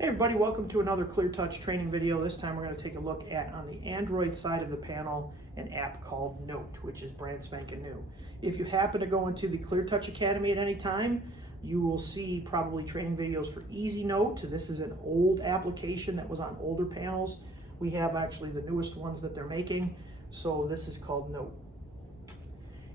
Hey everybody, welcome to another ClearTouch training video. This time we're going to take a look at, on the Android side of the panel, an app called Note, which is brand spanking new. If you happen to go into the ClearTouch Academy at any time, you will see probably training videos for Easy Note. This is an old application that was on older panels. We have actually the newest ones that they're making, so this is called Note.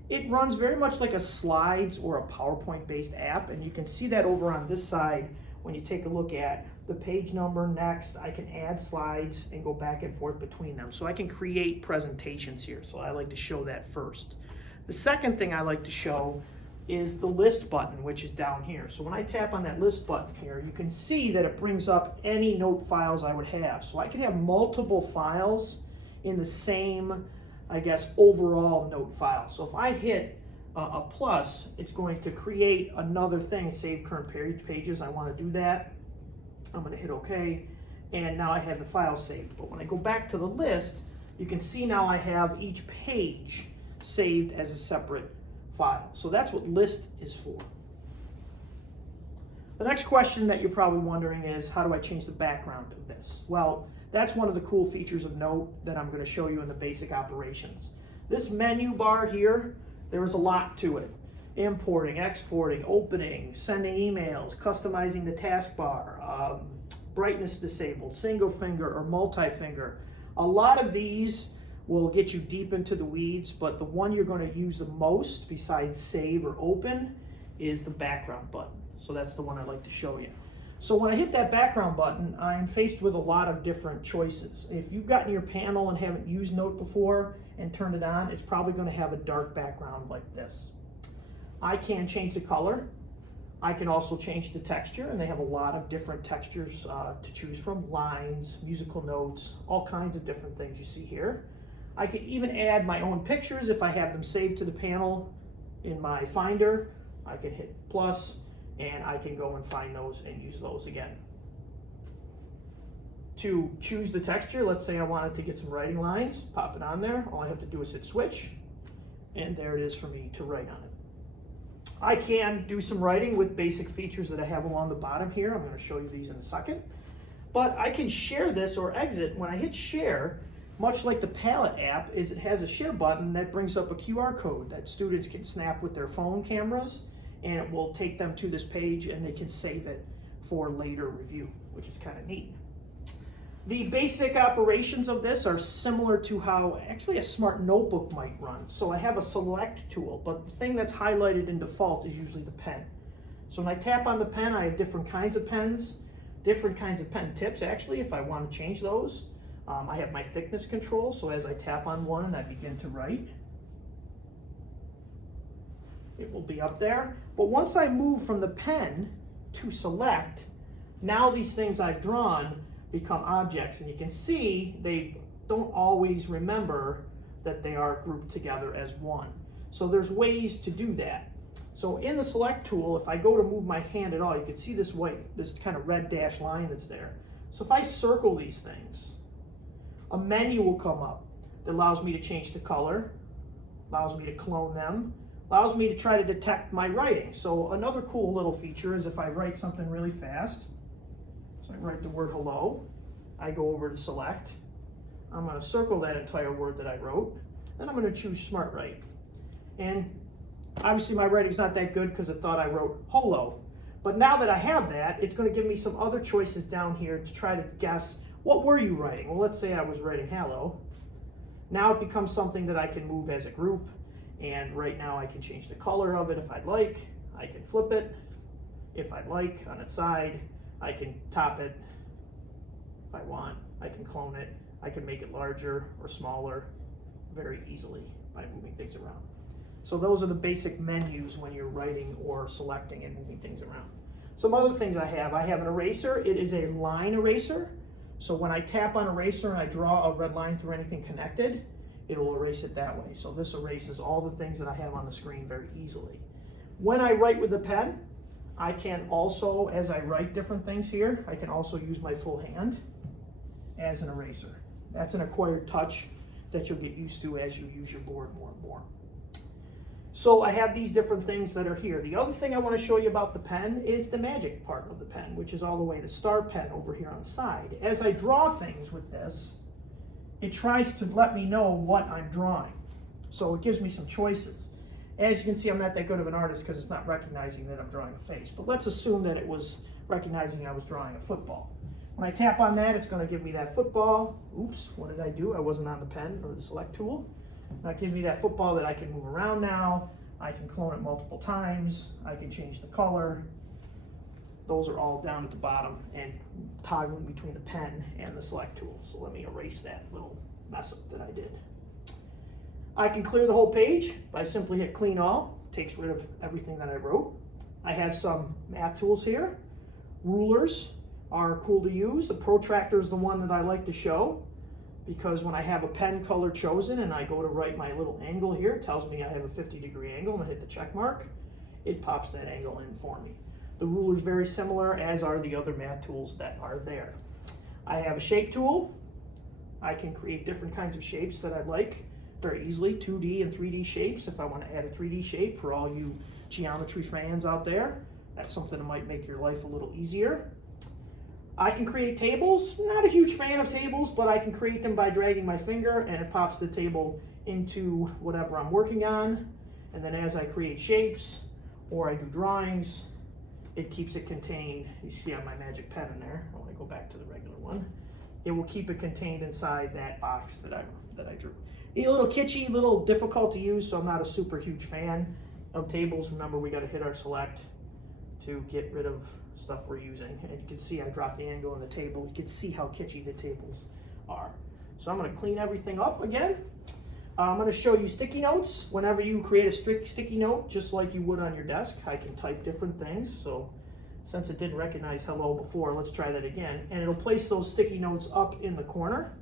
It runs very much like a Slides or a PowerPoint based app, and you can see that over on this side when you take a look at the page number. Next, I can add slides and go back and forth between them. So I can create presentations here. So I like to show that first. The second thing I like to show is the list button, which is down here. So when I tap on that list button here, you can see that it brings up any note files I would have. So I can have multiple files in the same, I guess, overall note file. So if I hit a plus, it's going to create another thing, save current pages. I want to do that. I'm going to hit OK, and now I have the file saved. But when I go back to the list, you can see now I have each page saved as a separate file. So that's what list is for. The next question that you're probably wondering is, how do I change the background of this? Well, that's one of the cool features of Note that I'm going to show you in the basic operations. This menu bar here, there is a lot to it. Importing, exporting, opening, sending emails, customizing the taskbar, brightness disabled, single finger or multi-finger. A lot of these will get you deep into the weeds, but the one you're going to use the most besides save or open is the background button. So that's the one I'd like to show you. So when I hit that background button, I'm faced with a lot of different choices. If you've gotten your panel and haven't used Note before and turned it on, it's probably going to have a dark background like this. I can change the color. I can also change the texture, and they have a lot of different textures to choose from. Lines, musical notes, all kinds of different things you see here. I can even add my own pictures if I have them saved to the panel in my Finder. I can hit plus, and I can go and find those and use those again. To choose the texture, let's say I wanted to get some writing lines, pop it on there. All I have to do is hit switch, and there it is for me to write on it. I can do some writing with basic features that I have along the bottom here. I'm going to show you these in a second. But I can share this or exit. When I hit share, much like the Palette app, is it has a share button that brings up a QR code that students can snap with their phone cameras, and it will take them to this page and they can save it for later review, which is kind of neat. The basic operations of this are similar to how actually a smart notebook might run. So I have a select tool, but the thing that's highlighted in default is usually the pen. So when I tap on the pen, I have different kinds of pens, different kinds of pen tips actually if I want to change those. I have my thickness control, so as I tap on one and I begin to write, it will be up there. But once I move from the pen to select, now these things I've drawn become objects, and you can see they don't always remember that they are grouped together as one. So there's ways to do that. So in the select tool, if I go to move my hand at all, you can see this this kind of red dashed line that's there. So if I circle these things, a menu will come up that allows me to change the color, allows me to clone them, allows me to try to detect my writing. So another cool little feature is if I write something really fast, so I write the word hello, I go over to select, I'm going to circle that entire word that I wrote, then I'm going to choose Smart Write. And obviously my writing's not that good because it thought I wrote hello. But now that I have that, it's going to give me some other choices down here to try to guess, what were you writing? Well, let's say I was writing hello. Now it becomes something that I can move as a group, and right now I can change the color of it if I'd like. I can flip it if I'd like on its side. I can top it if I want. I can clone it. I can make it larger or smaller very easily by moving things around. So those are the basic menus when you're writing or selecting and moving things around. Some other things I have an eraser. It is a line eraser. So when I tap on eraser and I draw a red line through anything connected, it will erase it that way. So this erases all the things that I have on the screen very easily. When I write with the pen, I can also, as I write different things here, I can also use my full hand as an eraser. That's an acquired touch that you'll get used to as you use your board more and more. So I have these different things that are here. The other thing I want to show you about the pen is the magic part of the pen, which is all the way the star pen over here on the side. As I draw things with this, it tries to let me know what I'm drawing. So it gives me some choices. As you can see, I'm not that good of an artist because it's not recognizing that I'm drawing a face. But let's assume that it was recognizing I was drawing a football. When I tap on that, it's going to give me that football. Oops, what did I do? I wasn't on the pen or the select tool. That gives me that football that I can move around now. I can clone it multiple times. I can change the color. Those are all down at the bottom and toggling between the pen and the select tool. So let me erase that little mess up that I did. I can clear the whole page by simply hit clean all. Takes rid of everything that I wrote. I have some math tools here. Rulers are cool to use. The protractor is the one that I like to show, because when I have a pen color chosen and I go to write my little angle here, it tells me I have a 50-degree angle, and I hit the check mark, it pops that angle in for me. The ruler is very similar, as are the other math tools that are there. I have a shape tool. I can create different kinds of shapes that I like very easily, 2D and 3D shapes. If I want to add a 3D shape for all you geometry fans out there, that's something that might make your life a little easier. I can create tables. Not a huge fan of tables, but I can create them by dragging my finger, and it pops the table into whatever I'm working on. And then as I create shapes or I do drawings, it keeps it contained. You see on my magic pen in there, when I go back to the regular one, it will keep it contained inside that box that I drew. A little kitschy, a little difficult to use, so I'm not a super huge fan of tables. Remember, we got to hit our select to get rid of stuff we're using. And you can see I dropped the angle on the table. You can see how kitschy the tables are. So I'm going to clean everything up again. I'm going to show you sticky notes. Whenever you create a sticky note, just like you would on your desk, I can type different things. So since it didn't recognize hello before, let's try that again. And it'll place those sticky notes up in the corner.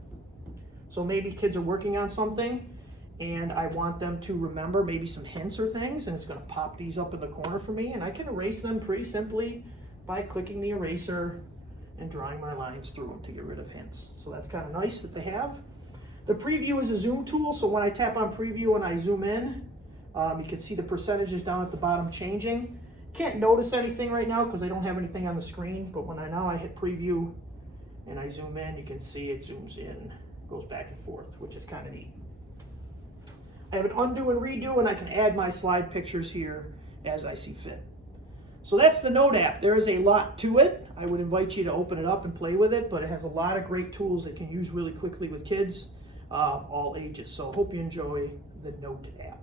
So maybe kids are working on something and I want them to remember maybe some hints or things, and it's going to pop these up in the corner for me, and I can erase them pretty simply by clicking the eraser and drawing my lines through them to get rid of hints. So that's kind of nice that they have. The preview is a zoom tool, so when I tap on preview and I zoom in, you can see the percentages down at the bottom changing. Can't notice anything right now because I don't have anything on the screen, but when I hit preview and I zoom in, you can see it zooms in, goes back and forth, which is kind of neat. I have an undo and redo, and I can add my slide pictures here as I see fit. So that's the Note app. There is a lot to it. I would invite you to open it up and play with it, but it has a lot of great tools that you can use really quickly with kids of all ages. So I hope you enjoy the Note app.